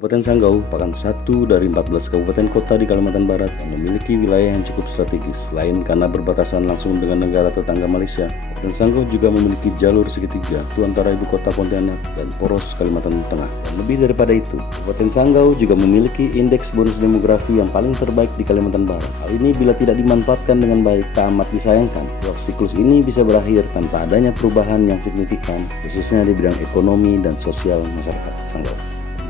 Kabupaten Sanggau merupakan satu dari 14 kabupaten kota di Kalimantan Barat yang memiliki wilayah yang cukup strategis. Selain karena berbatasan langsung dengan negara tetangga Malaysia, Kabupaten Sanggau juga memiliki jalur segitiga itu antara ibu kota Pontianak dan poros Kalimantan Tengah. Dan lebih daripada itu, Kabupaten Sanggau juga memiliki indeks bonus demografi yang paling terbaik di Kalimantan Barat. Hal ini bila tidak dimanfaatkan dengan baik tak amat disayangkan, sebab siklus ini bisa berakhir tanpa adanya perubahan yang signifikan, khususnya di bidang ekonomi dan sosial masyarakat Sanggau.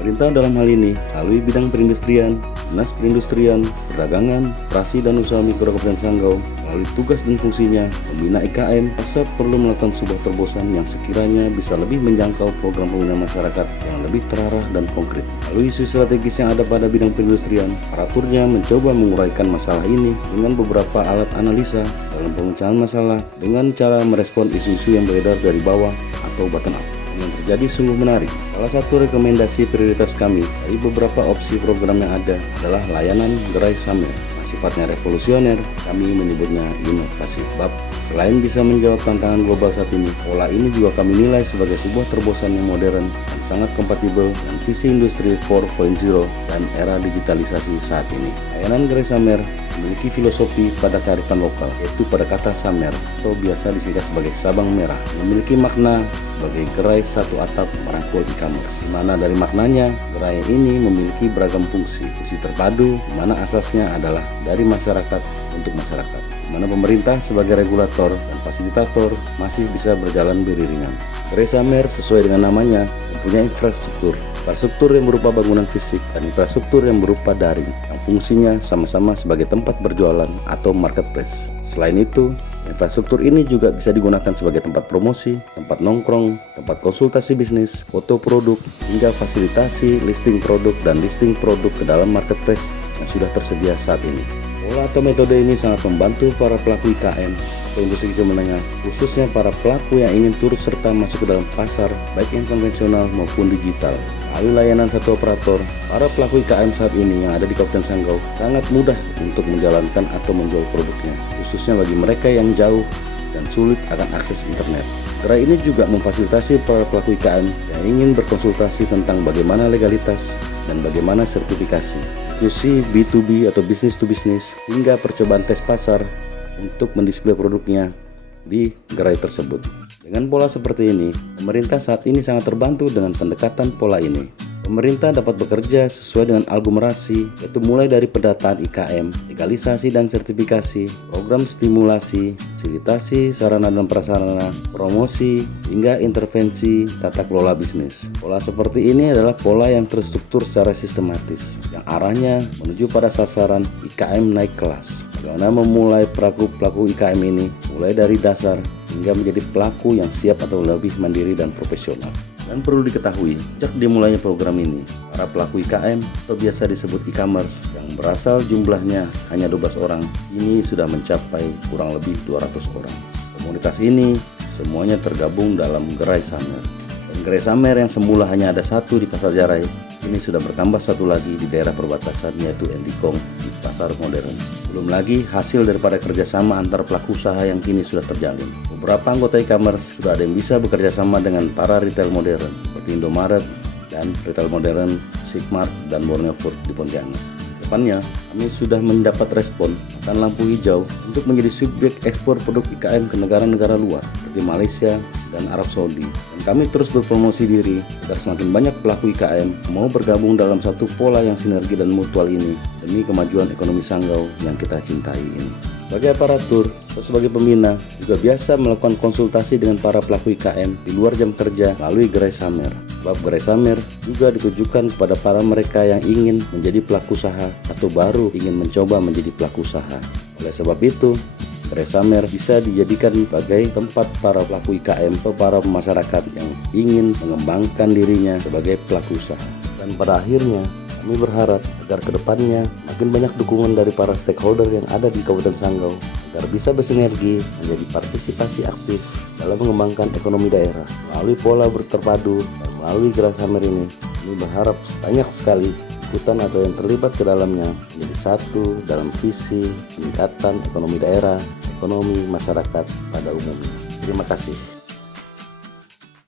Pemerintah dalam hal ini melalui bidang perindustrian, dinas perindustrian, perdagangan, operasi dan usaha mikro Kabupaten Sanggau melalui tugas dan fungsinya membina IKM, masa perlu melakukan sebuah terobosan yang sekiranya bisa lebih menjangkau program pembinaan masyarakat yang lebih terarah dan konkret. Melalui isu strategis yang ada pada bidang perindustrian, aparaturnya mencoba menguraikan masalah ini dengan beberapa alat analisa dalam pemecahan masalah dengan cara merespon isu-isu yang beredar dari bawah atau bottom up. Yang terjadi sungguh menarik. Salah satu rekomendasi prioritas kami dari beberapa opsi program yang ada adalah layanan gerai samer. Sifatnya revolusioner, kami menyebutnya inovasi. Sebab selain bisa menjawab tantangan global saat ini, pola ini juga kami nilai sebagai sebuah terobosan yang modern dan sangat kompatibel dengan visi industri 4.0 dan era digitalisasi saat ini. Layanan gerai samer memiliki filosofi pada kearifan lokal, yaitu pada kata samer atau biasa disingkat sebagai Sabang Merah, memiliki makna sebagai gerai satu atap merangkul e-commerce, di mana dari maknanya gerai ini memiliki beragam fungsi terpadu, di mana asasnya adalah dari masyarakat untuk masyarakat, di mana pemerintah sebagai regulator dan fasilitator masih bisa berjalan beriringan. Gerai samer sesuai dengan namanya mempunyai infrastruktur yang berupa bangunan fisik dan infrastruktur yang berupa daring yang fungsinya sama-sama sebagai tempat berjualan atau marketplace. Selain itu, infrastruktur ini juga bisa digunakan sebagai tempat promosi, tempat nongkrong, tempat konsultasi bisnis, foto produk, hingga fasilitasi listing produk dan listing produk ke dalam marketplace yang sudah tersedia saat ini. Pola atau metode ini sangat membantu para pelaku IKM atau industri kecil menengah, khususnya para pelaku yang ingin turut serta masuk ke dalam pasar, baik yang konvensional maupun digital. Melalui layanan satu operator, para pelaku IKM saat ini yang ada di Kabupaten Sanggau sangat mudah untuk menjalankan atau menjual produknya, khususnya bagi mereka yang jauh dan sulit akan akses internet. Gerai ini juga memfasilitasi para pelaku IKM yang ingin berkonsultasi tentang bagaimana legalitas dan bagaimana sertifikasi, diskusi B2B atau business to business, hingga percobaan tes pasar untuk mendisplay produknya di gerai tersebut. Dengan pola seperti ini, pemerintah saat ini sangat terbantu dengan pendekatan pola ini. Pemerintah dapat bekerja sesuai dengan aglomerasi, yaitu mulai dari pendataan IKM, legalisasi dan sertifikasi, program stimulasi, fasilitasi sarana dan prasarana, promosi, hingga intervensi tata kelola bisnis. Pola seperti ini adalah pola yang terstruktur secara sistematis, yang arahnya menuju pada sasaran IKM naik kelas. Bagaimana memulai pelaku IKM ini, mulai dari dasar hingga menjadi pelaku yang siap atau lebih mandiri dan profesional. Dan perlu diketahui, sejak dimulainya program ini, para pelaku IKM atau biasa disebut e-commerce yang berasal jumlahnya hanya 12 orang, ini sudah mencapai kurang lebih 200 orang. Komunitas ini semuanya tergabung dalam gerai samer. Dan gerai samer yang semula hanya ada satu di Pasar Jarai, ini sudah bertambah satu lagi di daerah perbatasan, yaitu Endikong di Pasar Modern. Belum lagi hasil daripada kerjasama antar pelaku usaha yang kini sudah terjalin. Beberapa anggota e-commerce sudah ada yang bisa bekerja sama dengan para retail modern seperti Indomaret dan retail modern Sigmart dan Borneo Food di Pontianak. Depannya, kami sudah mendapat respon akan lampu hijau untuk menjadi subjek ekspor produk IKM ke negara-negara luar seperti Malaysia dan Arab Saudi. Dan kami terus berpromosi diri agar semakin banyak pelaku IKM mau bergabung dalam satu pola yang sinergi dan mutual ini demi kemajuan ekonomi Sanggau yang kita cintai ini. Sebagai aparatur atau sebagai pembina juga biasa melakukan konsultasi dengan para pelaku IKM di luar jam kerja melalui gerai samer. Sebab gerai samer juga ditujukan kepada para mereka yang ingin menjadi pelaku usaha atau baru ingin mencoba menjadi pelaku usaha. Oleh sebab itu, gerai samer bisa dijadikan sebagai tempat para pelaku IKM atau para masyarakat yang ingin mengembangkan dirinya sebagai pelaku usaha. Dan pada akhirnya, kami berharap agar kedepannya makin banyak dukungan dari para stakeholder yang ada di Kabupaten Sanggau agar bisa bersinergi menjadi partisipasi aktif dalam mengembangkan ekonomi daerah melalui pola berterpadu dan melalui gerai samer ini. Kami berharap banyak sekali ikutan atau yang terlibat ke dalamnya menjadi satu dalam visi peningkatan ekonomi daerah, ekonomi masyarakat pada umumnya. Terima kasih.